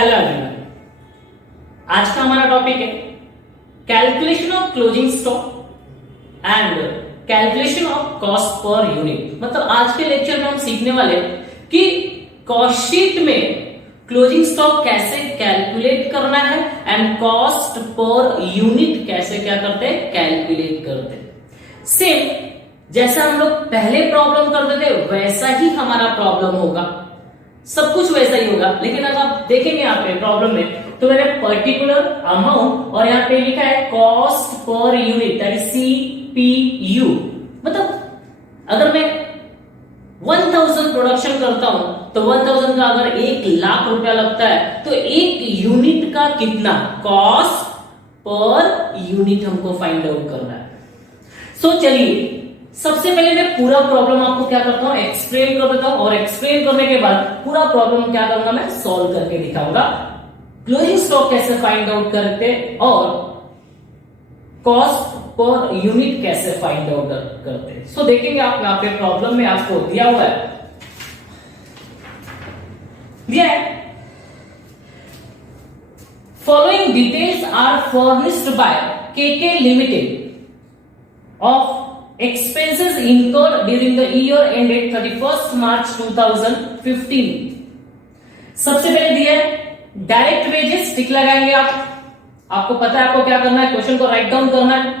Hello everyone, आज का हमारा टॉपिक है calculation of closing stock and calculation of cost per unit. मतलब आज के लेक्चर में हम सीखने वाले कि कॉस्ट शीट में क्लोजिंग स्टॉक कैसे कैलकुलेट करना है एंड कॉस्ट पर यूनिट कैसे क्या करते हैं, कैलकुलेट करते हैं। सेम जैसा हम लोग पहले प्रॉब्लम करते थे वैसा ही हमारा प्रॉब्लम होगा, सब कुछ वैसा ही होगा। लेकिन अगर आप देखेंगे यहाँ पे प्रॉब्लम में तो मैंने पर्टिकुलर अमाउंट और यहाँ पे लिखा है cost per unit, that is CPU. मतलब अगर मैं 1000 प्रोडक्शन करता हूं तो 1000 का अगर 1,00,000 रुपया लगता है तो एक यूनिट का कितना कॉस्ट पर यूनिट हमको फाइंड आउट करना है। सो चलिए सबसे पहले मैं पूरा प्रॉब्लम आपको क्या करता हूं, एक्सप्लेन कर देता हूं और एक्सप्लेन करने के बाद पूरा प्रॉब्लम क्या करूंगा, मैं सॉल्व करके दिखाऊंगा। क्लोजिंग स्टॉक कैसे फाइंड आउट करते और कॉस्ट पर यूनिट कैसे फाइंड आउट करते। सो देखेंगे आप यहाँ पे प्रॉब्लम में आपको दिया हुआ है following details are furnished by KK limited of expenses incurred during the year ended 31st March 2015। सबसे पहले दिया है डायरेक्ट वेजेस, टिक लगाएंगे आपको पता है आपको क्या करना है, क्वेश्चन को राइट डाउन करना है।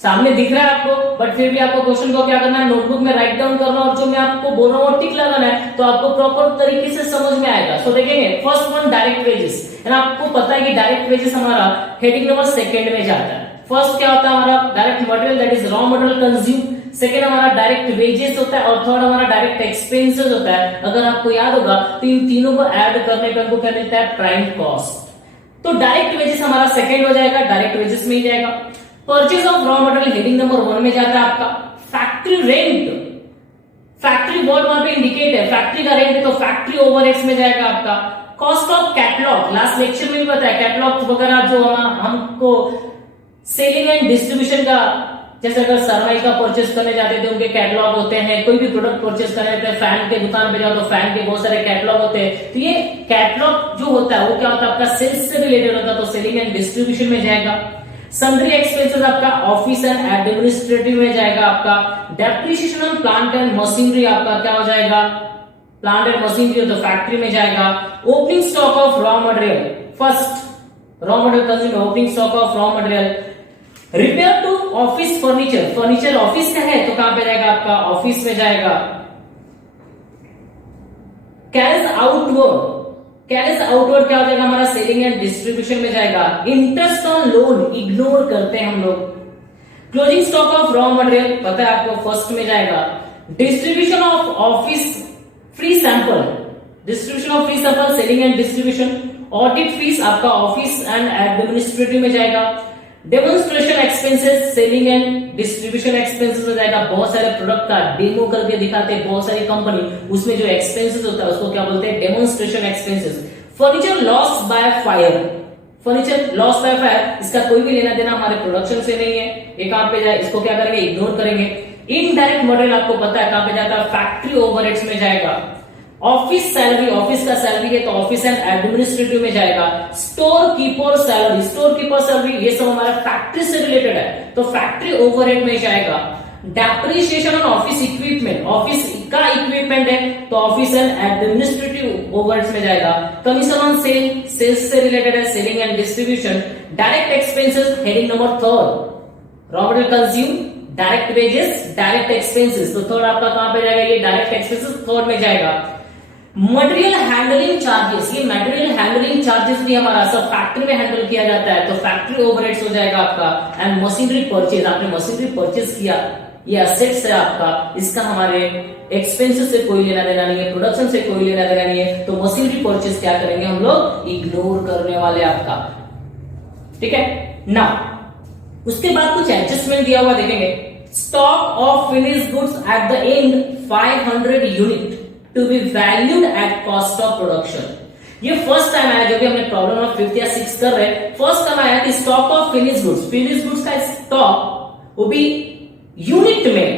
सामने दिख रहा है आपको, बट फिर भी आपको क्वेश्चन को क्या करना है, नोटबुक में राइट डाउन करना और जो मैं आपको बोल रहा हूं टिक लगाना है तो आपको प्रॉपर तरीके से समझ में आएगा। सो देखेंगे फर्स्ट वन डायरेक्ट वेजेस, आपको पता है कि डायरेक्ट वेजेस हमारा हेडिंग नंबर 2 में जाता है। फर्स्ट क्या होता है हमारा direct material, that is raw material consume. Second हमारा डायरेक्ट वेजेस होता है और थर्ड हमारा डायरेक्ट एक्सपेंसेस होता है। अगर आपको याद होगा तो इन तीनों को ऐड करने पे हमको क्या मिलता है, प्राइम कॉस्ट। तो डायरेक्ट वेजेस हमारा सेकंड हो जाएगा, डायरेक्ट वेजेस में ही जाएगा। Purchase of raw material heading number 1 में जाता है आपका। फैक्ट्री रेंट, फैक्ट्री वर्ड वहां पे इंडिकेट है, फैक्ट्री का रेंट है तो फैक्ट्री ओवरहेड्स में जाएगा आपका। Cost of catalogue, last lecture में भी बताया कैटलॉग वगैरह जो हमको सेलिंग एंड डिस्ट्रीब्यूशन का, जैसे अगर सरमाई का परचेस करने जाते थे उनके कैटलॉग होते हैं, कोई भी प्रोडक्ट परचेस करने जाते हैं, फैन के दुकान पे जाओ तो फैन के बहुत सारे कैटलॉग होते हैं। तो ये कैटलॉग जो होता है वो क्या होता है, आपका सेल्स से रिलेटेड होता है, तो सेलिंग एंड डिस्ट्रीब्यूशन में जाएगा। सन्ड्री एक्सपेंसेस आपका ऑफिस एंड एडमिनिस्ट्रेटिव में जाएगा आपका। Depreciation on plant and machinery आपका क्या हो जाएगा, प्लांट एंड मशीनरी तो फैक्ट्री में जाएगा। Opening stock of raw material, first raw material consume, opening stock of raw material. Repair to office furniture, furniture office का है तो कहां पे जाएगा आपका, ऑफिस में जाएगा। कैरेज आउटवर्ड, कैरेज आउटवर्ड क्या हो जाएगा हमारा, सेलिंग एंड डिस्ट्रीब्यूशन में जाएगा। इंटरेस्ट ऑन लोन इग्नोर करते हैं हम लोग। Closing stock of raw material पता है आपको, फर्स्ट में जाएगा। Distribution of office free sample, distribution of free sample selling and distribution. Audit fees आपका ऑफिस एंड एडमिनिस्ट्रेटिव में जाएगा। Demonstration expenses selling and distribution expenses में जाएगा। बहुत सारे प्रोडक्ट का डेमो करके दिखाते हैं बहुत सारी कंपनी, उसमें जो एक्सपेंसेस होता है उसको क्या बोलते हैं, demonstration expenses. Furniture loss by fire, furniture loss by fire इसका कोई भी लेना देना हमारे प्रोडक्शन से नहीं है, ये कहां पे जाए, इसको क्या करेंगे, इग्नोर करेंगे। इनडायरेक्ट मटेरियल आपको पता है कहां पे जाता है, फैक्ट्री ओवरहेड्स में जाएगा। ऑफिस सैलरी, ऑफिस का सैलरी है तो ऑफिस एंड एडमिनिस्ट्रेटिव में जाएगा। Store keeper salary, store keeper salary ये सब हमारा फैक्ट्री से रिलेटेड है तो फैक्ट्री ओवरहेड में जाएगा। Depreciation on office equipment, office का इक्विपमेंट है तो ऑफिस एंड एडमिनिस्ट्रेटिव ओवरहेड्स में जाएगा। कमीशन ऑन सेल, सेल्स से रिलेटेड है, selling and distribution. Direct expenses heading number 3, raw material consume, direct wages, direct expenses, तो थर्ड आपका कहां पे जाएगा, ये डायरेक्ट एक्सपेंसेस थर्ड में जाएगा। मटेरियल हैंडलिंग चार्जेस, ये मटेरियल हैंडलिंग चार्जेस भी हमारा सब फैक्ट्री में हैंडल किया जाता है तो फैक्ट्री ओवरहेड्स हो जाएगा आपका। एंड मशीनरी परचेज, आपने मशीनरी परचेज किया, ये असेट्स है आपका, इसका हमारे एक्सपेंसेस से कोई लेना देना नहीं है, प्रोडक्शन से कोई लेना देना नहीं है, तो मशीनरी परचेज क्या करेंगे हम लोग, इग्नोर करने वाले आपका। ठीक है ना, उसके बाद कुछ एडजस्टमेंट दिया हुआ देखेंगे। Stock of finished goods at the end 500 unit to be valued at cost of production. ये फर्स्ट टाइम आया जब भी हमने प्रॉब्लम नंबर 5 या 6 कर रहे हैं, फर्स्ट टाइम आया कि स्टॉक ऑफ फिनिश्ड गुड्स का स्टॉक वो भी यूनिट में,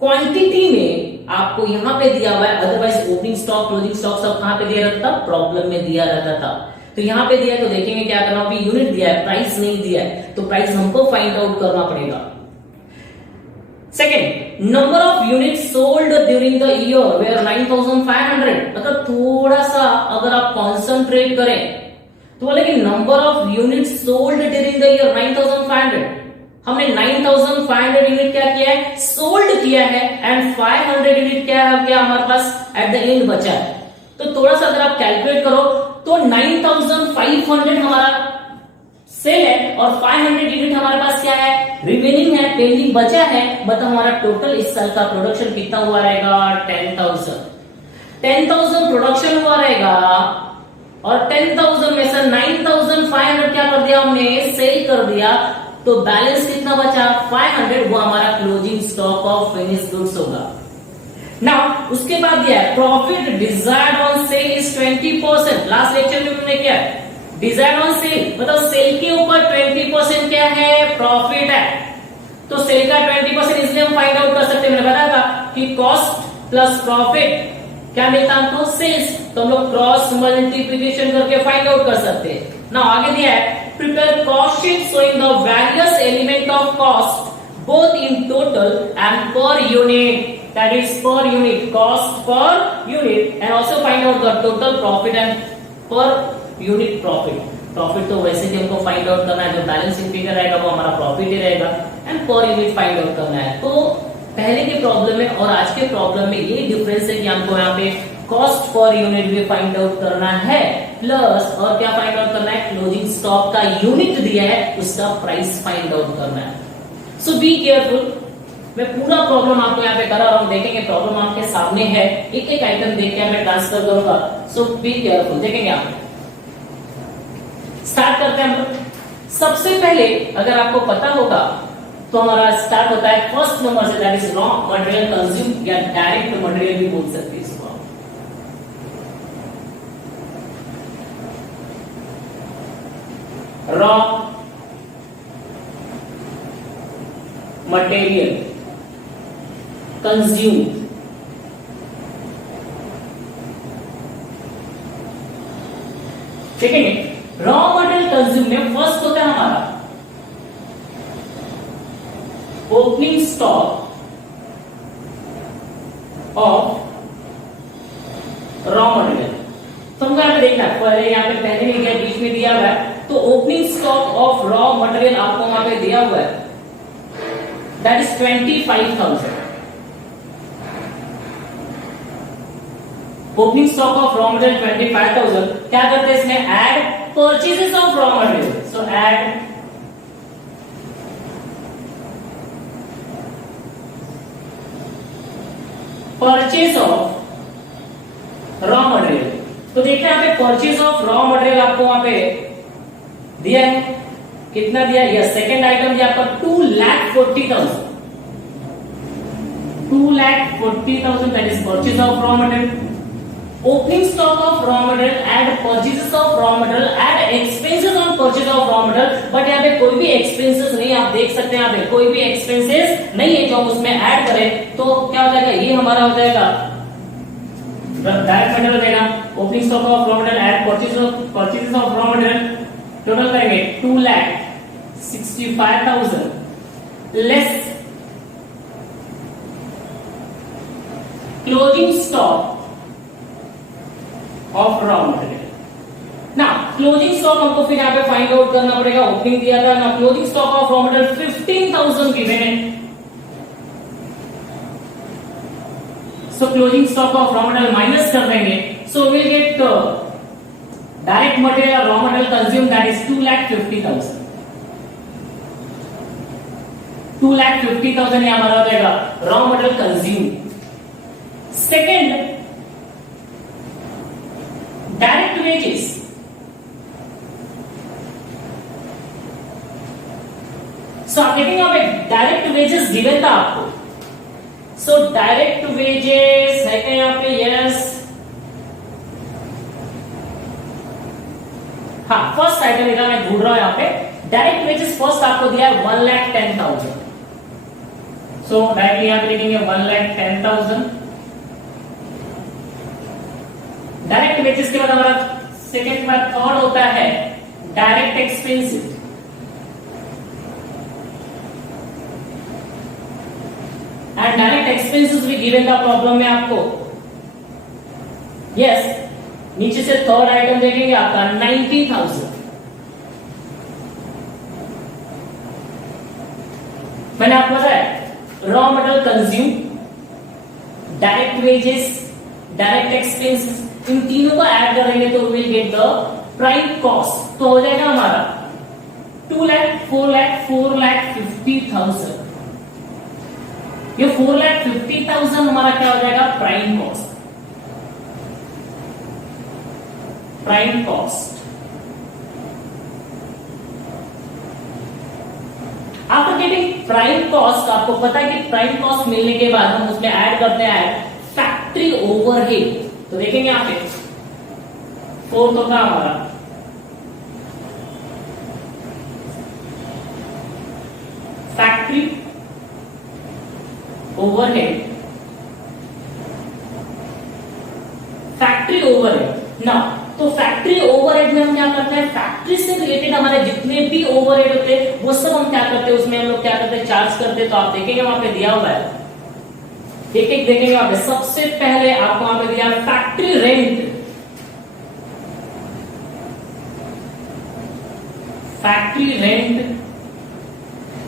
क्वांटिटी में आपको यहां पे दिया हुआ है, otherwise opening stock closing stock सब कहां पे दिया रहता था, प्रॉब्लम में दिया रहता था। तो यहां पे दिया है तो देखेंगे क्या करना, अभी यूनिट दिया है, प्राइस नहीं दिया है, तो प्राइस हमको फाइंड आउट करना पड़ेगा। Second, number of unit sold during the year were 9500। मतलब थोड़ा सा अगर आप कॉन्सेंट्रेट करें तो बोले कि number of unit sold during the year 9500। हमने 9500 यूनिट क्या किया है, सोल्ड किया है, एंड 500 यूनिट क्या है, क्या हमारे पास एट द एंड बचा है। तो थोड़ा सा अगर आप कैलकुलेट करो तो 9500 हमारा सेल है और 500 यूनिट हमारे पास क्या है, रिमेनिंग है, पेंडिंग बचा है। मतलब हमारा टोटल इस साल का प्रोडक्शन कितना हुआ रहेगा, 10,000 प्रोडक्शन हुआ रहेगा, और 10,000 में से 9,500 क्या कर दिया हमने, सेल कर दिया। तो बैलेंस कितना बचा, 500, वो हमारा closing stock of finish goods होगा। नाउ उसके बाद दिया है profit desired on sale is 20%। Last lecture में हमने क्या है, डिजायर्ड ऑन सेल मतलब सेल के ऊपर 20% क्या है, प्रॉफिट है। तो सेल का 20% इसलिए हम फाइंड आउट कर सकते हैं, मैंने बताया था कि कॉस्ट प्लस प्रॉफिट क्या मिलता है हमको, सेल्स। तो हम लोग क्रॉस मल्टीप्लिकेशन करके फाइंड आउट कर सकते हैं। ना आगे दिया है prepare cost sheet showing the various element of cost both in total and per unit, that is per unit, cost per unit, and also find out the total profit and per unit profit। Profit तो वैसे ही हमको find out करना है, जो balancing figure रहेगा वो हमारा profit ही रहेगा, and per unit find out करना है। तो पहले के प्रॉब्लम में और आज के प्रॉब्लम में ये डिफरेंस है कि हमको यहाँ पे कॉस्ट पर यूनिट भी फाइंड आउट करना है, प्लस और क्या फाइंड आउट करना है, क्लोजिंग स्टॉक का यूनिट दिया है उसका प्राइस फाइंड आउट करना है। सो बी केयरफुल। मैं पूरा प्रॉब्लम आपको यहाँ पे करा रहा हूँ, देखेंगे प्रॉब्लम आपके सामने है, एक एक आइटम देख के मैं ट्रांसफर करूंगा। सो बी केयरफुल, देखेंगे आप। स्टार्ट करते हैं हम। सबसे पहले अगर आपको पता होगा तो हमारा स्टार्ट होता है फर्स्ट नंबर से, that is raw material consume, या डायरेक्ट मटेरियल भी बोल सकते हैं इसको। रॉ मटेरियल कंज्यूम, ठीक है। रॉ मटेरियल कंज्यूम में फर्स्ट होता है हमारा opening stock of raw material. तो हमको यहाँ पे देखना है, पहले यहाँ पे पहले नहीं दिया, बीच में दिया हुआ है। तो opening stock of raw material आपको वहां पे दिया हुआ है, that is 25,000। Opening stock of raw material 25,000। क्या करते हैं इसमें, add purchases of raw material. So add purchase of raw material. तो देखते हैं यहाँ पे परचेज ऑफ रॉ मटेरियल आपको वहां पे दिया है, कितना दिया है, यह सेकेंड आइटम दिया आपका 2,40,000। 2,40,000 that is purchase of raw material. Opening stock of raw material, add purchases of raw material, add expenses on purchase of raw material. But यहाँ पे कोई भी एक्सपेंसेस नहीं, आप देख सकते हैं यहाँ पे कोई भी एक्सपेंसेस नहीं है जो हम उसमें ऐड करें। तो क्या हो जाएगा, ये हमारा हो जाएगा डायरेक्ट मटेरियल देगा। Opening stock of raw material, add purchases of raw material, total करेंगे 2,65,000 less closing stock of raw material. ना क्लोजिंग स्टॉक हमको फिर यहाँ पे फाइंड आउट करना पड़ेगा, ओपनिंग दिया था ना, closing stock of raw material 15,000 given है। So closing stock of raw material minus कर देंगे, so will get direct material raw material consume, that is 2,50,000। 2,50,000 हमारा हो जाएगा raw material consume. Second, direct wages. So आप देखेंगे यहाँ पे डायरेक्ट वेजेस गिवन था आपको। सो डायरेक्ट वेजेस है क्या यहाँ पे, यस। हाँ, फर्स्ट आइटम इधर मैं ढूंढ रहा हूं यहाँ पे। डायरेक्ट वेजेस फर्स्ट आपको दिया है 1,10,000। सो डायरेक्टली यहाँ पे लिखेंगे 1,10,000 बाद हमारा सेकेंड के बाद थर्ड होता है direct expenses. And direct expenses भी गिवन द प्रॉब्लम में आपको। यस, नीचे से थर्ड आइटम देखेंगे आपका 90,000। मैंने आपको बताया raw material consume, direct wages, direct expenses, इन तीनों को ऐड करेंगे तो will get the prime cost. तो हो जाएगा हमारा 2 लाख, 4 लाख, 4,50,000। ये 4,50,000 हमारा क्या हो जाएगा? Prime cost. Prime cost after getting prime cost, आपको पता है कि प्राइम कॉस्ट मिलने के बाद हम उसमें ऐड करते हैं फैक्ट्री ओवरहेड। तो देखेंगे यहां पे फोर्थ होगा हमारा फैक्ट्री ओवरहेड। फैक्ट्री ओवरहेड ना, तो फैक्ट्री ओवरहेड में हम क्या करते हैं? फैक्ट्री से रिलेटेड हमारे जितने भी ओवरहेड होते हैं वो सब हम क्या करते हैं, उसमें हम लोग क्या करते हैं? चार्ज करते हैं। तो आप देखेंगे वहां पे दिया हुआ है, एक एक देखेंगे वहां पे। सबसे पहले आपको वहां पे दिया factory rent. Factory rent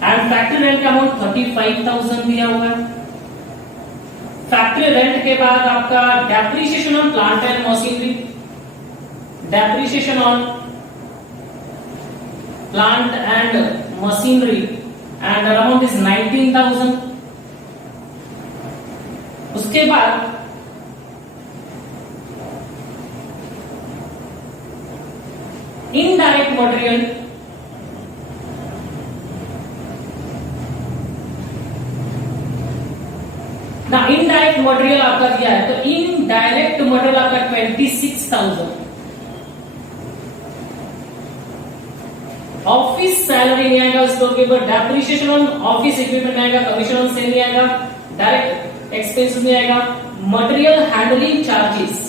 and factory rent का अमाउंट 35,000 दिया हुआ है। फैक्ट्री रेंट के बाद आपका depreciation on plant and machinery, depreciation on plant and machinery and amount is 19,000। उसके बाद इनडायरेक्ट मटेरियल, ना इनडायरेक्ट मटेरियल आपका दिया है तो इनडायरेक्ट मटेरियल आपका 26,000। ऑफिस सैलरी नहीं आएगा, store keeper depreciation on office equipment आएगा, कमीशन ऑन सेल नहीं आएगा, डायरेक्ट एक्सपेंसेस नहीं आएगा, material handling charges,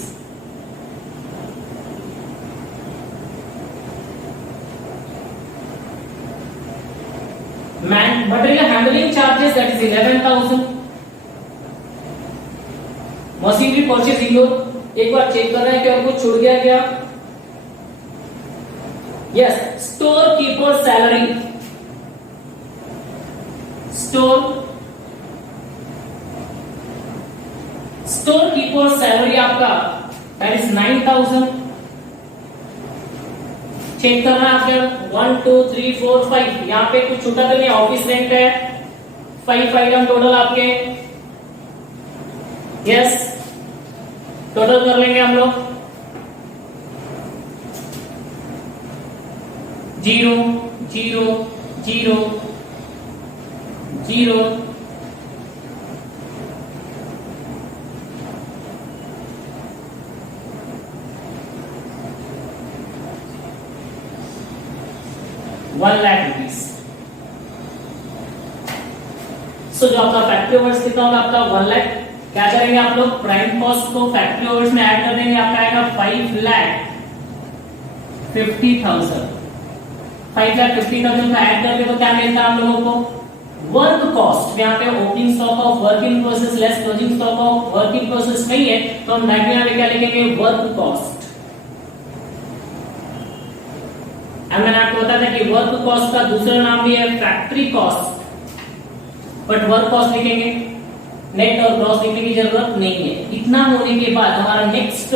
material handling charges that is 11,000। Machinery purchase ignore, एक बार चेक कर रहे हैं कि और कुछ छूट गया क्या? Yes, store keeper salary, store keeper salary आपका दैट इज 9,000। चेक करना है आपके 1 2 3 4 5, यहां पे कुछ छूटा तो नहीं। ऑफिस रेंट है 5 आइटम टोटल आपके। यस, टोटल कर लेंगे हम लोग 0 0 0 0 1 लाख रुपीज। सो जो आपका फैक्ट्री ओवर्स कितना होगा? आपका 1 लाख। क्या करेंगे आप लोग? प्राइम कॉस्ट को फैक्ट्री ओवर्स में ऐड कर देंगे, आपका आएगा 5,50,000। 5,50,000 का ऐड करके तो क्या मिलता है हम लोगों को? Work cost. यहाँ पे opening stock of work in process less closing stock of work in process नहीं है, तो हम डायरेक्टली यहाँ पे क्या लिखेंगे? Work cost. मैंने आपको बताया था कि वर्क कॉस्ट का दूसरा नाम भी है factory cost, but work cost लिखेंगे, नेट और ग्रॉस लिखने की जरूरत नहीं है। इतना होने के बाद हमारा नेक्स्ट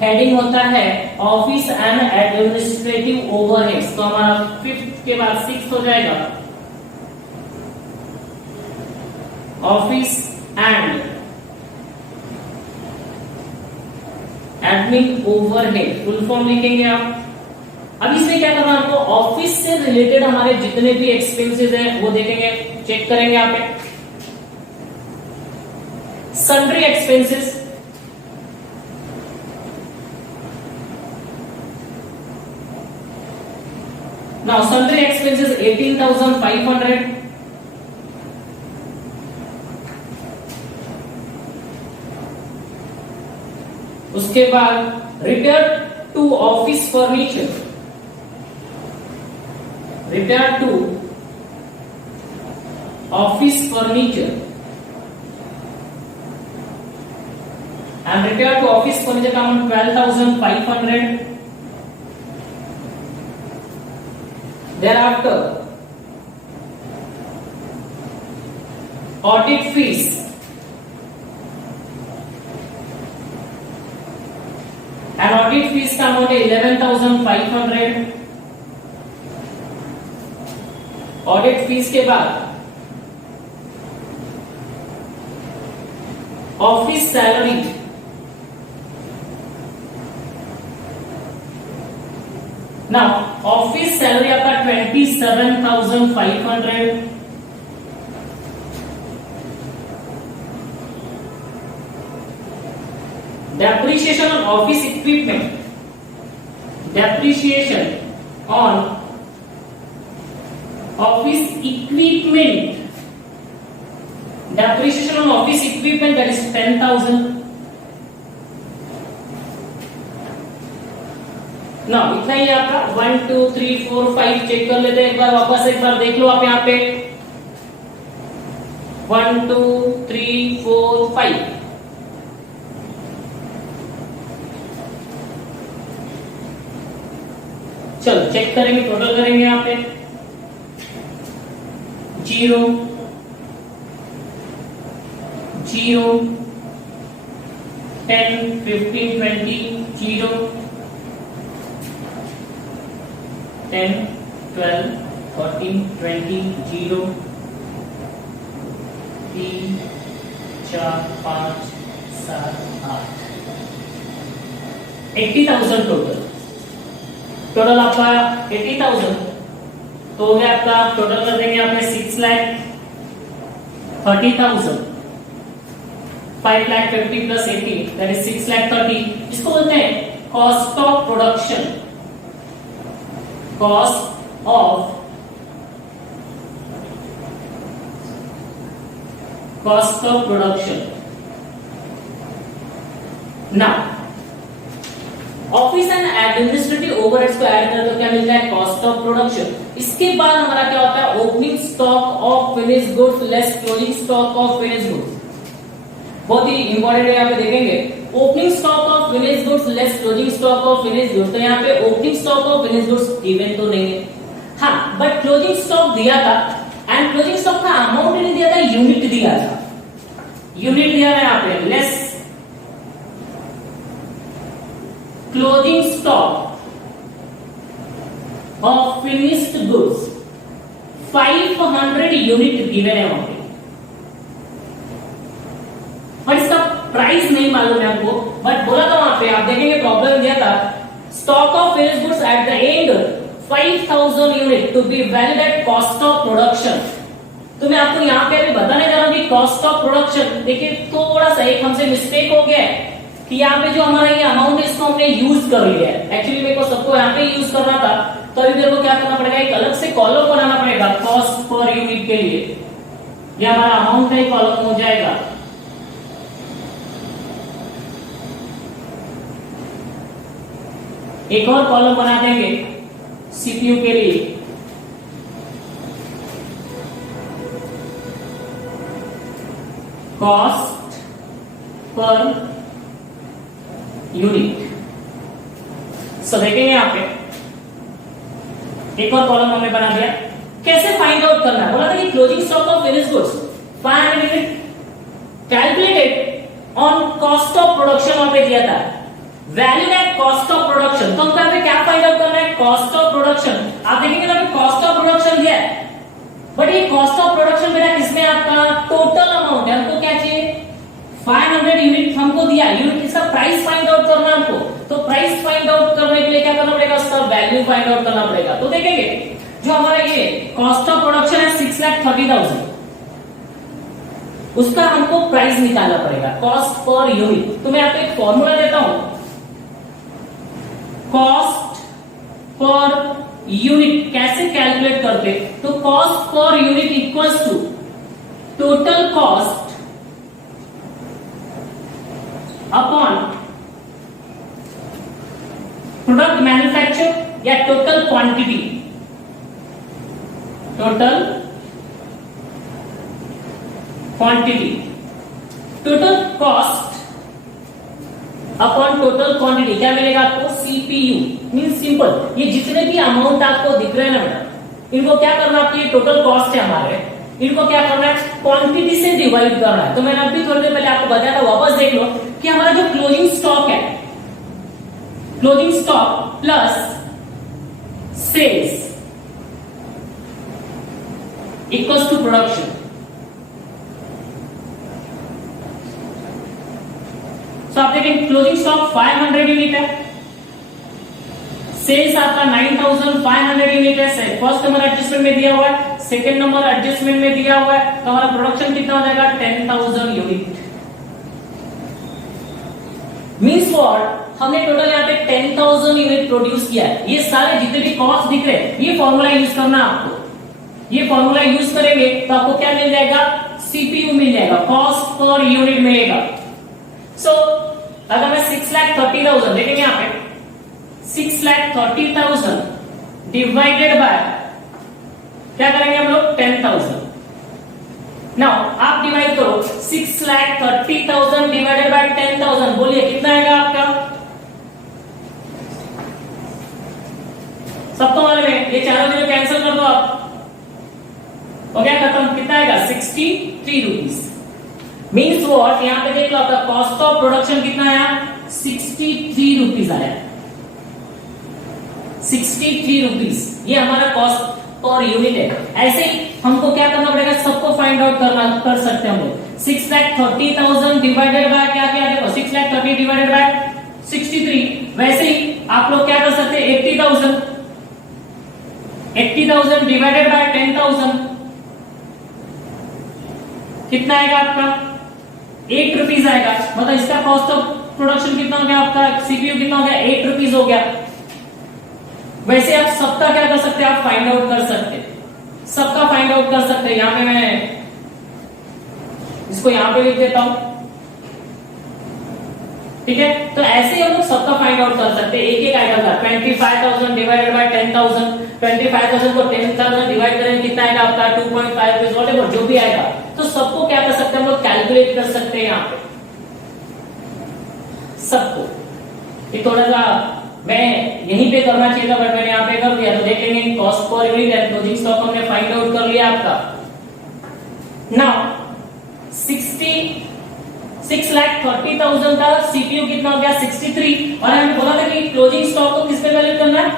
हेडिंग होता है ऑफिस एंड एडमिनिस्ट्रेटिव ओवरहेड्स। तो हमारा 5th के बाद 6th हो जाएगा office and admin overhead, full form लिखेंगे आप। अब इसमें क्या करना है आपको? ऑफिस से रिलेटेड हमारे जितने भी एक्सपेंसेस हैं वो देखेंगे, चेक करेंगे यहाँ पे। Sundry expenses, now sundry expenses 18,500। उसके बाद repair to office furniture. Repair to office furniture. And repair to office furniture का amount 12,500. Thereafter, audit fees. And audit fees का amount है 11,500. ऑडिट फीस के बाद ऑफिस सैलरी, ना ऑफिस सैलरी आपका 27,500. Depreciation on office equipment, depreciation on office equipment, depreciation on office equipment, that is 10,000. now इतना ही आपका 1 2 3 4 5 check कर लेते हैं एक बार वापस, एक बार देख लो आप यहाँ पे 1 2 3 4 5. चलो चेक करेंगे, टोटल करेंगे यहाँ पे 0 0 10 15 20 0 10 12 14 20 0 3 4 5 7 8 80,000 टोटल आपका 80,000. तो हो गया आपका, टोटल कर देंगे आपने 6,30,000. 5,50,000 प्लस 80 दैट इज 6,30,000. इसको बोलते हैं cost of production. Cost of production. Now office and administrative overheads को ऐड करें तो क्या मिलता है? Cost of production. इसके बाद हमारा क्या होता है? Opening stock of finished goods less closing stock of finished goods. बहुत ही इंपॉर्टेंट है, यहाँ पे देखेंगे opening stock of finished goods less closing stock of finished goods. तो यहाँ पे opening stock of finished goods given तो नहीं है, हाँ, बट क्लोजिंग स्टॉक दिया था. एंड क्लोजिंग स्टॉक का अमाउंट नहीं दिया था, यूनिट दिया था. यूनिट दिया है यहाँ पे less closing stock of finished goods 500 unit given है वहां पे, बट इसका प्राइस नहीं मालूम है हमको. बट बोला था वहां पे, आप देखेंगे प्रॉब्लम दिया था stock of finished goods at the end 5,000 unit to be valid at cost of production. तो मैं आपको यहाँ पे अभी बताने जा रहा हूँ कि कॉस्ट ऑफ प्रोडक्शन. देखिए थोड़ा सा एक हमसे मिस्टेक हो गया है कि यहाँ पे जो हमारा ये अमाउंट है इसको हमने यूज कर लिया है. एक्चुअली मेरे को सबको यहाँ पे यूज करना था, तो अभी मेरे को क्या करना पड़ेगा? एक अलग से कॉलम बनाना पड़ेगा कॉस्ट पर यूनिट के लिए. ये हमारा अमाउंट का कॉलम हो जाएगा. एक और कॉलम बना देंगे सीपीयू के लिए. Cost per unit. सो देखेंगे यहाँ पे एक और कॉलम हमने बना दिया. कैसे फाइंड आउट करना है? बोला था कि closing stock of finished goods 500 unit calculated on cost of production वहां पे दिया था. Value eight cost of production. तो हमको यहाँ पे क्या फाइंड आउट करना है? Cost of production. आप देखेंगे ना कॉस्ट ऑफ प्रोडक्शन दिया है, बट ये कॉस्ट ऑफ प्रोडक्शन मेरा किसमें? आपका टोटल अमाउंट है. हमको क्या चाहिए? 500 यूनिट हमको दिया. यूनिट इसका प्राइस फाइंड आउट करना है हमको. तो प्राइस फाइंड आउट करने के लिए क्या करना पड़ेगा? उसका वैल्यू फाइंड आउट करना पड़ेगा. तो देखेंगे जो हमारा ये कॉस्ट ऑफ प्रोडक्शन है 6,30,000, उसका हमको प्राइस निकालना पड़ेगा कॉस्ट पर यूनिट. तो मैं आपको एक फॉर्मूला देता हूं. कॉस्ट पर यूनिट कैसे कैलकुलेट करते? तो cost per unit equals to total cost upon manufacture या total quantity? Total quantity. Total cost upon total quantity क्या मिलेगा आपको? सीपीयू। मीन सिंपल, ये जितने भी अमाउंट आपको दिख रहे हैं ना बेटा, इनको क्या करना है? आपकी टोटल कॉस्ट है हमारे, इनको क्या करना है? क्वांटिटी से डिवाइड करना है। तो मैंने अभी थोड़ी देर पहले आपको बताया था, वापस देख लो कि हमारा जो क्लोजिंग स्टॉक है, closing stock plus sales equals to production. तो आप देखें क्लोजिंग स्टॉक 500 यूनिट है, सेल्स आपका 9500 यूनिट है। फर्स्ट नंबर एडजस्टमेंट में दिया हुआ है, सेकंड नंबर एडजस्टमेंट में दिया हुआ है, तो हमारा प्रोडक्शन कितना हो जाएगा? 10,000 यूनिट। Means what? हमने टोटल यहाँ पे 10,000 यूनिट प्रोड्यूस किया है। ये सारे जितने भी कॉस्ट दिख रहे हैं, ये फॉर्मूला यूज करना है आपको। ये फॉर्मूला यूज करेंगे तो आपको क्या मिल जाएगा? सीपीयू मिल जाएगा, कॉस्ट पर यूनिट मिलेगा। सो अगर मैं 6,30,000 देखेंगे यहाँ पे, 6,30,000 डिवाइडेड बाय क्या करेंगे हम लोग? 10,000। नाउ आप डिवाइड करो 6,30,000 डिवाइडेड बाय 10,000, बोलिए कितना आएगा आपका? सबको मालूम है, ये चारों जीरो कैंसिल कर दो आप, हो गया खत्म। कितना आएगा? 63 रुपीज। Means what? यहां पे देख लो आपका कॉस्ट ऑफ प्रोडक्शन कितना आया? 63 रुपीज आया। 63 रुपीज ये हमारा कॉस्ट पर यूनिट है। ऐसे ही हमको क्या करना पड़ेगा? सबको फाइंड आउट कर सकते हैं हम लोग। 6,30,000 डिवाइडेड बाय क्या क्या? देखो 6,30,000 डिवाइडेड बाय 63। वैसे ही आप लोग क्या कर सकते हैं? 80,000 डिवाइडेड बाय 10,000 कितना आएगा आपका? 8 रुपीज आएगा। मतलब इसका कॉस्ट ऑफ प्रोडक्शन कितना हो गया आपका? सीपीयू कितना हो गया? 8 रुपीज हो गया। वैसे आप सबका क्या कर सकते हैं? आप फाइंड आउट कर सकते हैं, सबका फाइंड आउट कर सकते हैं। यहां पे मैं इसको यहां पे लिख देता हूं, ठीक है? तो ऐसे ही हम लोग सबका फाइंड आउट कर सकते हैं एक एक आइटम का। 25,000 डिवाइडेड बाय 10,000, 25,000 को 10,000 डिवाइड करेंगे कितना आएगा आपका? 2.5 रुपीज, व्हाटएवर जो भी आएगा। तो सबको क्या कर सकते हैं हम लोग? कैलकुलेट कर सकते हैं यहाँ पे सबको। ये थोड़ा सा मैं यहीं पे करना चाहिए था, बट मैंने यहाँ पे कर दिया। तो देखेंगे cost per unit and closing stock हमने फाइंड आउट कर लिया आपका। नाउ 6,30,000 का सीपीयू कितना हो गया? 63। और हमने बोला था कि क्लोजिंग स्टॉक को किस पे वैल्यू करना है?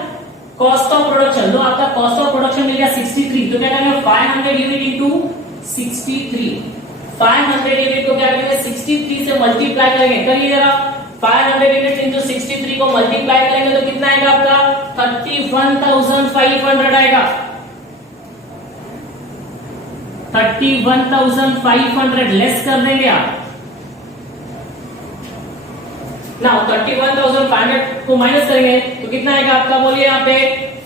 Cost of production. तो आपका कॉस्ट ऑफ प्रोडक्शन मिल गया 63। तो क्या करेंगे? 500 यूनिट इंटू 63। 500 यूनिट को क्या करेंगे? 63 से मल्टीप्लाई करेंगे। करिए जरा, 500 यूनिट इंटू 63 को मल्टीप्लाई करेंगे तो कितना आएगा आपका? 31,500 आएगा। 31,500 लेस कर देंगे आप। ना 31,500 को माइनस करेंगे तो कितना आएगा आपका? बोलिए यहाँ पे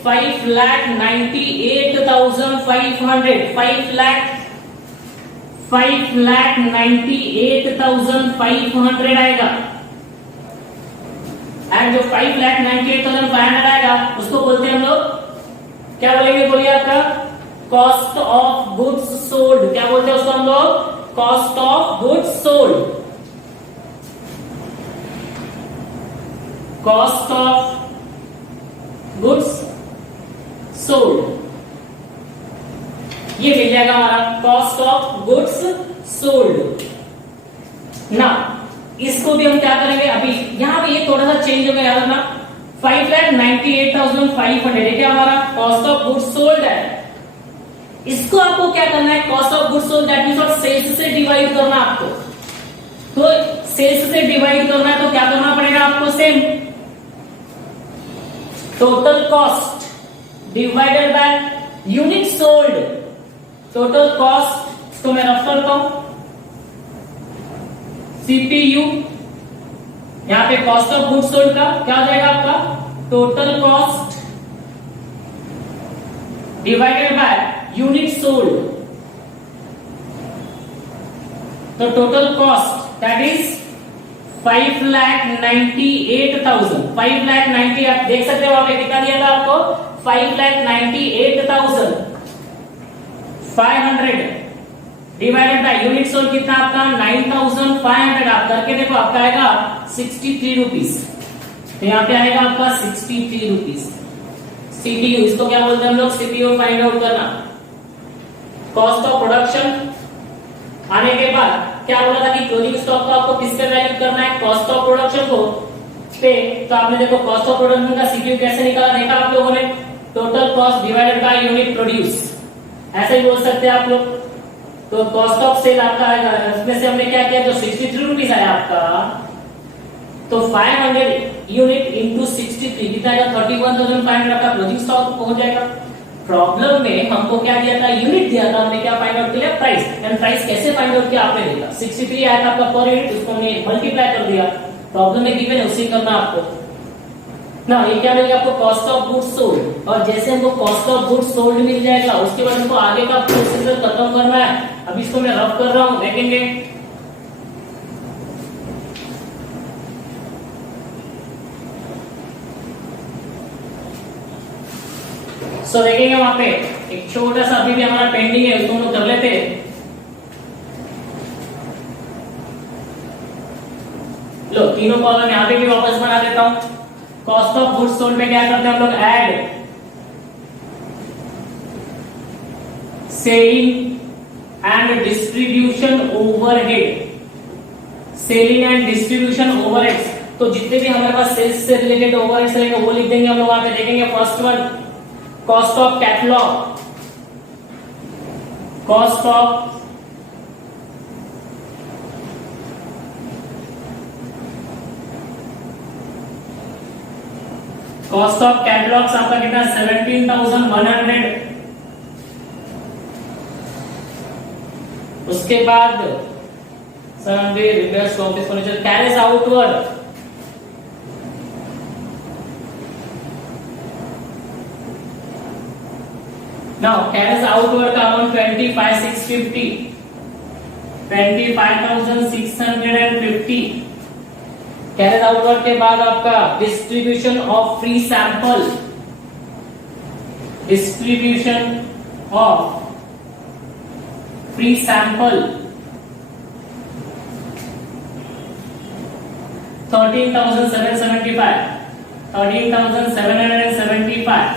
5,98,500। 5,98,500 आएगा। एंड जो 5,98,500 आएगा उसको बोलते हैं हम लोग, क्या बोलेंगे? बोलिए आपका कॉस्ट ऑफ गुड्स सोल्ड। क्या बोलते हैं उसको हम लोग? Cost of goods sold. Cost of goods sold ये मिल जाएगा हमारा कॉस्ट ऑफ गुड्स सोल्ड। ना इसको भी हम क्या करेंगे? अभी यहां पे ये थोड़ा सा चेंज हो गया, याद रखना। 5,98,500 देखिए हमारा कॉस्ट ऑफ गुड्स सोल्ड है। इसको आपको क्या करना है? Cost of goods sold that means sales से डिवाइड करना आपको। तो सेल्स से डिवाइड करना है तो क्या करना पड़ेगा आपको? Same total cost divided by unit sold. Total cost तो मैं रफ करता हूं, सीपीयू यहां पे कॉस्ट ऑफ गुड्स सोल्ड का क्या हो जाएगा आपका? Total cost divided by unit sold. तो टोटल कॉस्ट दैट इज 5,98,000, 5,90,000 आप देख सकते हो, वहां पे कितना दिया था आपको, 5,98,500 डिवाइडेड बाय यूनिट सोल्ड कितना आपका 9,500, आप करके देखो आपका आएगा 63 रुपीज। तो यहाँ पे आएगा आपका 63 रुपीज। सीपीयू, इसको क्या बोलते हैं हम लोग, सीपीयू फाइंड आउट करना। कॉस्ट ऑफ प्रोडक्शन आने के बाद क्या बोला था कि क्लोजिंग स्टॉक को आपको किस पे वैल्यू करना है, कॉस्ट ऑफ प्रोडक्शन को पे। तो आपने देखो कॉस्ट ऑफ प्रोडक्शन का सीपीयू कैसे निकाला देखा आप लोगों ने, total cost divided by unit produce, ऐसे ही बोल सकते हैं आप लोग। तो कॉस्ट ऑफ सेल आपका आएगा, इसमें से हमने क्या किया, जो 63 रुपीज आया आपका, तो 500 यूनिट इंटू 63 कितना आएगा, 31,500 आपका क्लोजिंग स्टॉक पहुंच जाएगा। प्रॉब्लम में हमको क्या दिया था, यूनिट दिया था, हमने क्या फाइंड आउट किया, प्राइस। एंड प्राइस कैसे फाइंड आउट किया आपने देखा, 63 आया था आपका पर यूनिट, उसको हमने मल्टीप्लाई कर दिया। प्रॉब्लम में गिवन है उसी करना आपको ना। ये क्या मिलेगा आपको, कॉस्ट ऑफ गुड्स सोल्ड। और जैसे हमको कॉस्ट ऑफ गुड्स सोल्ड मिल जाएगा, उसके बाद हमको आगे का प्रोसीजर खत्म करना है। अभी इसको मैं रफ कर रहा हूं, देखेंगे। देखेंगे वहां पे एक छोटा सा अभी भी हमारा पेंडिंग है, उसको हम लोग कर लेते हैं। लो तीनों कॉलम यहाँ पे भी वापस बना देता हूं। कॉस्ट ऑफ गुड्स सोल्ड में क्या करते हैं हम लोग, add selling and distribution overhead, selling and distribution overheads. तो जितने भी हमारे पास सेल्स से रिलेटेड ओवरहेड्स रहेंगे वो लिख देंगे हम लोग वहां पे। देखेंगे first one, cost of catalogue, cost of catalogues आपका कितना, 17,100। उसके बाद reverse office furniture carries outward, now carries outward का अमाउंट 25,650, 25,650 कैरेज आउटवर्ड के बाद आपका distribution of free sample, distribution of free sample 13,775, 13,775।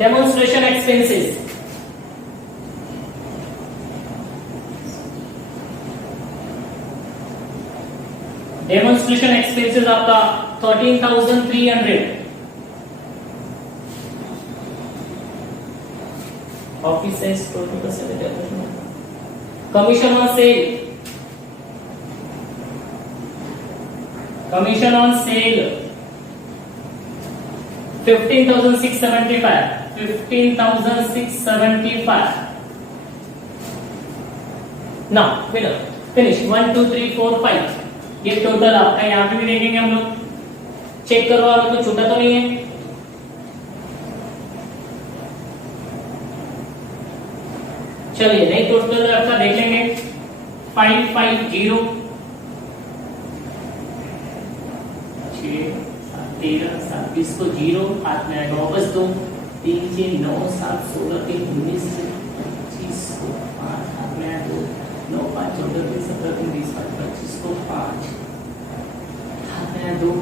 demonstration expenses, demonstration expenses आपका 13,300। Office sales commission on sale, commission on sale 15,675, 15,675। Now finish 1 2 3 4 5, ये total आपका यहाँ पे भी देखेंगे हम लोग, चेक करो आप तो छूटा तो नहीं है। चलिए नहीं टोटल आपका देख लेंगे, 550 13 7 20 को 0 हाथ में आएगा वापस 2 3 6 9 7 16 3 19 25 को 5 हाथ में आया 2 9 5 14 3 17 3 20 25 को 5 हाथ में आया 2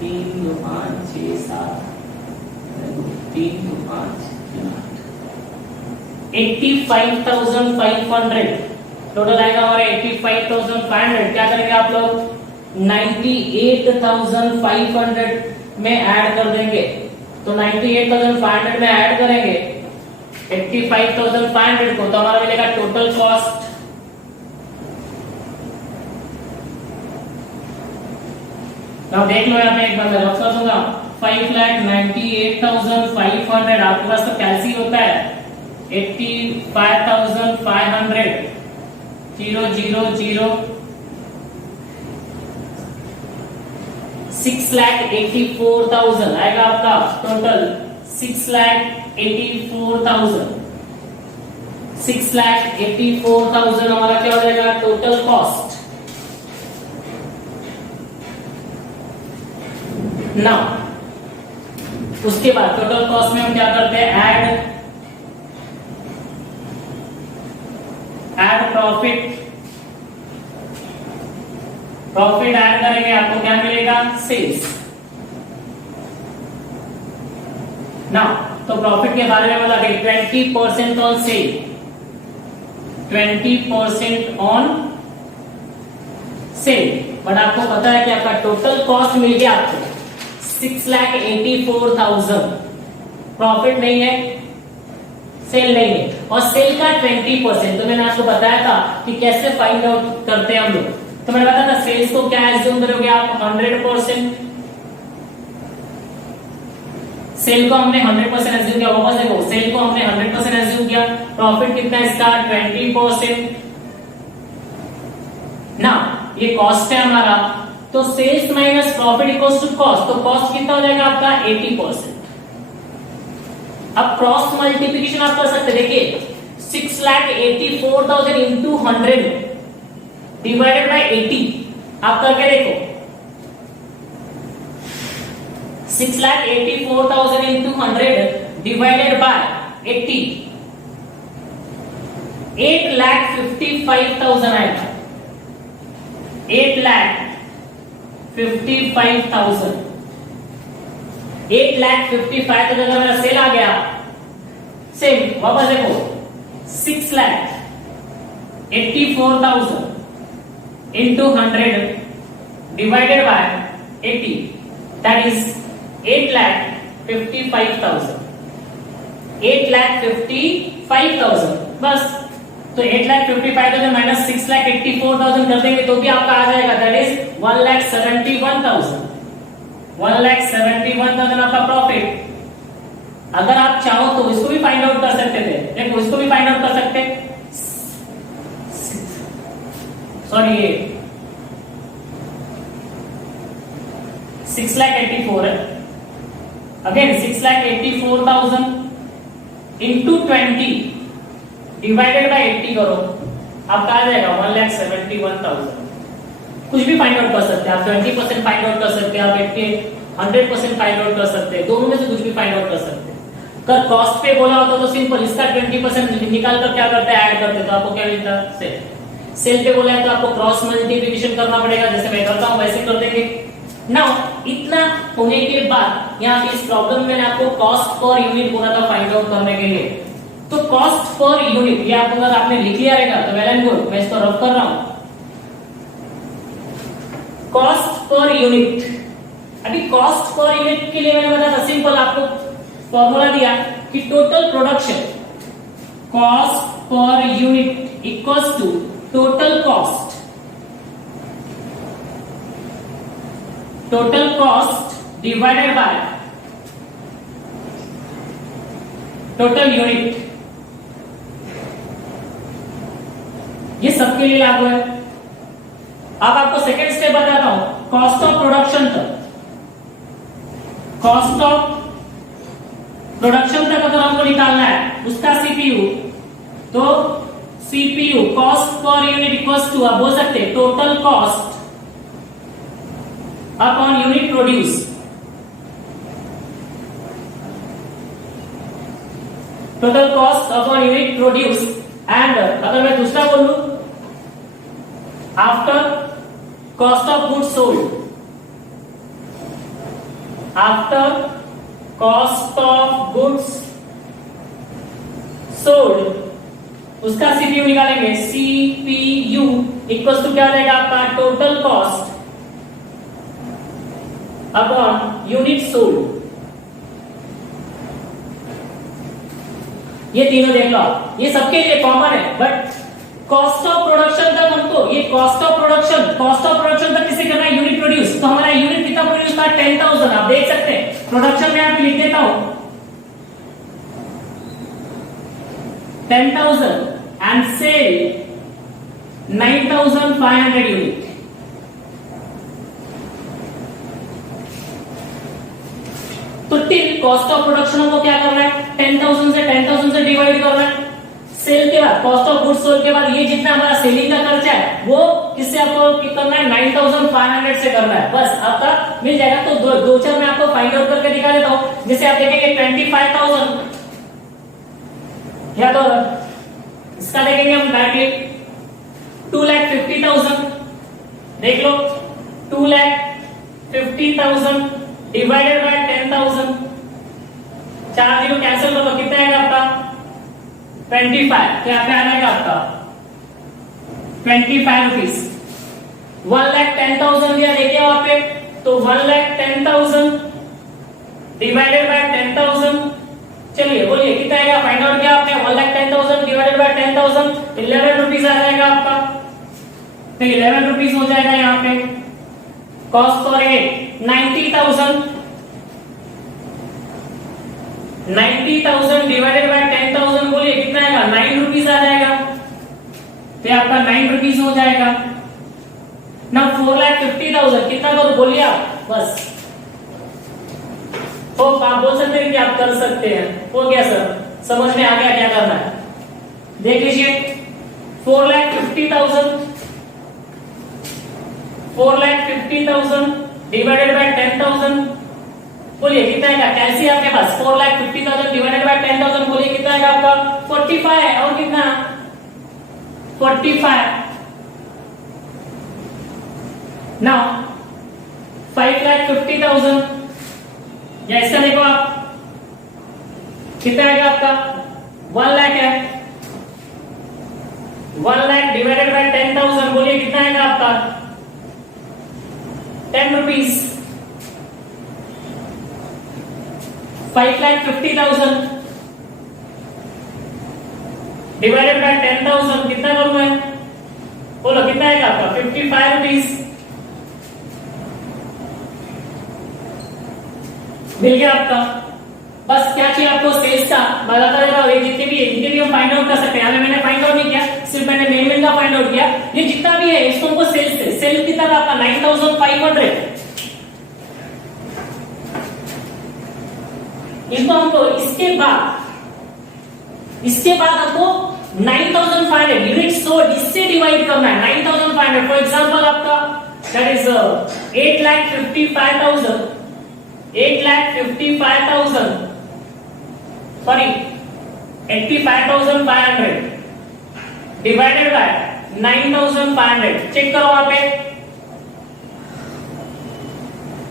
3 2 5 6 7 3 2 5 85,500 टोटल आएगा हमारा 85,500। क्या करेंगे आप लोग 98,500 में ऐड कर देंगे, तो 98,500 में ऐड करेंगे 85,500 को, तो हमारा मिलेगा टोटल कॉस्ट अब देख लो यहाँ पे एक बार मैं रफ कर दूंगा 5,98,500 आपके पास तो कैलसी होता है 85,500 0 0 0 6,84,000 आएगा आपका टोटल 6,84,000 हमारा क्या हो जाएगा टोटल कॉस्ट। नाउ उसके बाद टोटल कॉस्ट में हम क्या करते हैं, ऐड प्रॉफिट ऐड करेंगे, आपको क्या मिलेगा, सेल्स। नाउ तो प्रॉफिट के बारे में बोला कि 20% on sale, 20% on sale. But आपको पता है कि आपका टोटल कॉस्ट मिल गया आपको 6,84,000, प्रॉफिट नहीं है, सेल नहीं है, और सेल का 20%। तो मैंने आपको बताया था कि कैसे फाइंड आउट करते हैं हम लोग। तो मैंने बताया था सेल्स को क्या एज्यूम करोगे आप, 100%। सेल को हमने 100% एज्यूम किया, वापस देखो, सेल को हमने 100% एज्यूम किया, प्रॉफिट कितना है इसका, 20%। ना ये कॉस्ट है हमारा, तो sales minus profit equals to cost, तो कॉस्ट कितना हो जाएगा आपका, 80%। अब क्रॉस मल्टीप्लिकेशन आप कर सकते, देखिए 6,84,000 इंटू 100 डिवाइडेड बाय 80, आप करके देखो, 6,84,000 इंटू 100 डिवाइडेड बाय 80, 8,55,000 आएगा, 8,55,000। 8,55,000 अगर मेरा सेल आ गया, सेम वापस देखो, 6,84,000 into 100 divided by 80, that is 8,55,000, 8,55,000 बस। तो 8,55,000 माइनस 6,84,000 कर देंगे तो भी आपका आ जाएगा, दैट इज 1,71,000, 1,71,000 आपका प्रॉफिट। अगर आप चाहो तो इसको भी फाइंड आउट कर सकते थे, देखो इसको भी फाइंड आउट कर सकते, सॉरी ये 6,84,000 है, अगेन 6,84,000 इंटू 20 डिवाइडेड बाय 80 करो, आपका आ जाएगा 1,71,000। कुछ भी फाइंड आउट कर सकते हैं आप, 20% फाइंड आउट कर सकते हैं आप, 100% फाइंड आउट कर सकते हैं, दोनों में से कुछ भी फाइंड आउट कर सकते हैं। अगर कॉस्ट पे बोला होता तो सिंपल इसका 20% निकाल कर क्या करते हैं, ऐड करते, तो आपको क्या मिलता, सेल। सेल पे बोला है तो आपको क्रॉस मल्टीप्लिकेशन करना पड़ेगा, जैसे मैं करता हूं वैसे कर देंगे। नाउ इतना होने के बाद यहाँ पे इस प्रॉब्लम में मैंने आपको कॉस्ट पर यूनिट बोला था फाइंड आउट करने के लिए, तो कॉस्ट पर यूनिट ये आप अगर आपने लिख लिया रहेगा तो वेल एंड गुड, मैं इसको रफ कर रहा हूं। कॉस्ट पर यूनिट, अभी कॉस्ट पर यूनिट के लिए मैंने बताया सिंपल, आपको फॉर्मूला दिया कि total production cost per unit equals to total cost divided by total unit. ये सबके लिए लागू है। अब आपको सेकेंड स्टेप बताता हूं, कॉस्ट ऑफ प्रोडक्शन तक। कॉस्ट ऑफ प्रोडक्शन तक अगर हमको निकालना है उसका सीपीयू, तो CPU cost per unit equals to, आप बोल सकते हैं total cost upon unit produce. Total cost upon unit produce, and अगर मैं दूसरा बोलूं after cost of goods sold, after cost of goods sold, उसका सीपीयू निकालेंगे, सीपीयू इक्वल्स टू क्या रहेगा आपका, total cost upon unit sold. ये तीनों देख लो आप, ये सबके लिए कॉमन है, बट कॉस्ट ऑफ प्रोडक्शन तक हमको, ये कॉस्ट ऑफ प्रोडक्शन तक किसे करना है, यूनिट प्रोड्यूस। तो हमारा यूनिट कितना प्रोड्यूस था, 10,000। आप देख सकते हैं प्रोडक्शन में आप लिख देता हूं 10,000 एंड सेल 9,500 यूनिट। तो टिल कॉस्ट ऑफ प्रोडक्शन को क्या करना है, 10,000 से डिवाइड करना है। सेल के बाद कॉस्ट ऑफ गुड्स सोल्ड के बाद ये जितना हमारा सेलिंग का खर्चा है वो किससे आपको करना है, 9500 से करना है, बस आपका मिल जाएगा। तो दो चार मैं आपको फाइंड आउट करके दिखा देता हूं। जैसे आप देखेंगे 25,000 या तो इसका देखेंगे हम डायरेक्टली 2,50,000, देख लो 2,50,000 डिवाइडेड बाय 10,000, 4 जीरो कैंसिल कर दो, कितना आएगा आपका 25, तो यहाँ पे आ जाएगा आपका 25 रुपीज। 1,10,000 दिया, देखिए वहां पे, तो 1,10,000 डिवाइडेड बाय 10,000, चलिए बोलिए कितना आएगा, फाइंड आउट किया आपने, 1,10,000 डिवाइडेड बाय 10,000 11 रुपीज आ जाएगा आपका, तो 11 रुपीज हो जाएगा यहाँ पे। Cost for at 90,000 divided by 10,000, बोलिए कितना आएगा, 9 रुपीज आ जाएगा, तो आपका 9 रुपीज हो जाएगा ना। 4,50,000 कितना करो, बोलिए आप, बस हो आप बोल सकते हैं कि आप कर सकते हैं, हो गया सर, समझ में आ गया क्या करना है, देख लीजिए 4,50,000 डिवाइडेड बाय 10,000, बोलिए कितना आएगा, कैलसी आपके पास 4,50,000 डिवाइडेड बाय 10,000, बोलिए कितना आएगा आपका 45, और कितना 45। नाउ 5,50,000, या इसका देखो आप कितना आएगा आपका 1 लाख है, 1 लाख डिवाइडेड बाय 10,000, बोलिए कितना आएगा आपका 10 रुपीज। 5,50,000 डिवाइडेड बाय 10,000 कितना करूं मैं, बोलो कितना आएगा आपका 55 रुपीज, मिल गया आपका। बस क्या चाहिए आपको, सेल्स का, बताता रहता हूं, जितने भी हम फाइंड आउट कर सकते हैं, मैंने फाइंड आउट नहीं किया, सिर्फ मैंने मेन का फाइंड आउट किया, ये जितना भी है इसको हमको सेल्स कितना था आपका 9,500, इसको हमको इसके बाद आपको 9,500 यूनिट सोल्ड इससे डिवाइड करना है, 9,500 फॉर एग्जांपल आपका that is 8,55,000 sorry 85,500 divided by 9,500, check करो वहां पे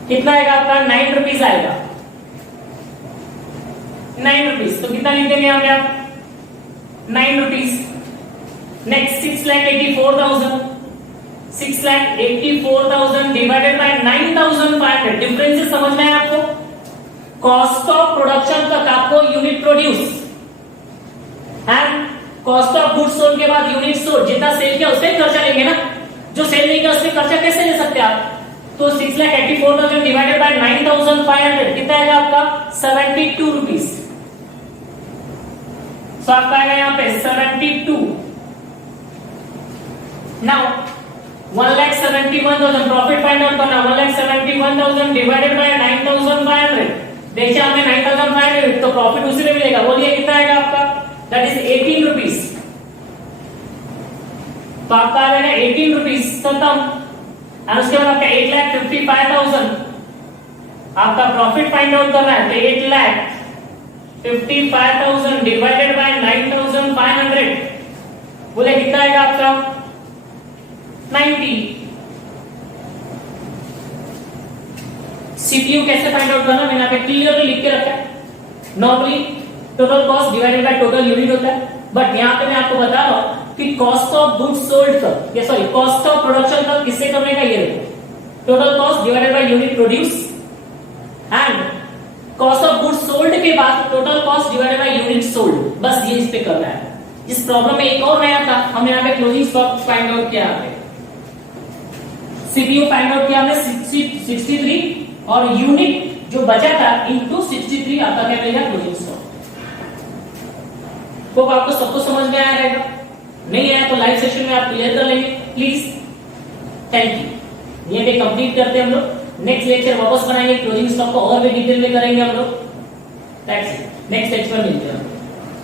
कितना आएगा आपका 9 रुपीज आएगा, 9 रुपीज, तो कितना लिख देंगे यहाँ पे आप 9 rupees. Next 6,84,000 divided by 9,500, differences समझ में है आपको, कॉस्ट ऑफ प्रोडक्शन तक आपको unit produce and cost of goods sold के बाद यूनिट सोल्ड, जितना सेल किया उससे खर्चा लेंगे ना, जो सेल नहीं किया उससे खर्चा कैसे ले सकते आप, तो 6,84,000 डिवाइडेड बाय 9,500 कितना आएगा आपका 72 रुपीज, सो आपका आएगा यहाँ पे 72। नाउ 1,71,000 प्रॉफिट फाइंड आउट करना, 1,71,000 डिवाइडेड बाय 9,500, देखिए हमें 9,500 तो प्रॉफिट उसी में मिलेगा, बोलिए कितना आएगा आपका, दैट इज 18 रुपीज, तो आपका आ जाएगा 18 रुपीज खत्म। और उसके बाद आपका 8,55,000 आपका प्रॉफिट फाइंड आउट करना है, तो 8,55,000 डिवाइडेड बाय 9,500, बोले कितना आएगा आपका 90। सीपीयू कैसे फाइंड आउट करना, मैंने यहाँ पे क्लियरली लिख के रखा है, normally total cost divided by total unit होता है, बट यहाँ पे मैं आपको बता रहा हूं कि कॉस्ट ऑफ गुड्स सोल्ड तक, या सॉरी कॉस्ट ऑफ प्रोडक्शन तक किससे करने का, ये देखो total cost divided by unit produce and cost of goods sold के बाद total cost divided by unit sold, बस ये इस पे करना है। इस प्रॉब्लम में एक और नया था, हमने यहाँ पे क्लोजिंग स्टॉक फाइंड आउट किया, यहाँ पे सीपीयू फाइंड आउट किया हमने 63 और यूनिट जो बचा था इनटू 63 आपका क्या मिलेगा क्लोजिंग स्टॉक। तो आपको सबको समझ में आया रहेगा, नहीं आया तो लाइव सेशन में आप क्लियर कर लेंगे प्लीज। थैंक यू, ये भी कंप्लीट करते हैं हम लोग, नेक्स्ट लेक्चर वापस बनाएंगे, क्लोजिंग स्टॉक को और भी डिटेल में करेंगे हम लोग, दैट्स इट, नेक्स्ट लेक्चर में मिलते हैं।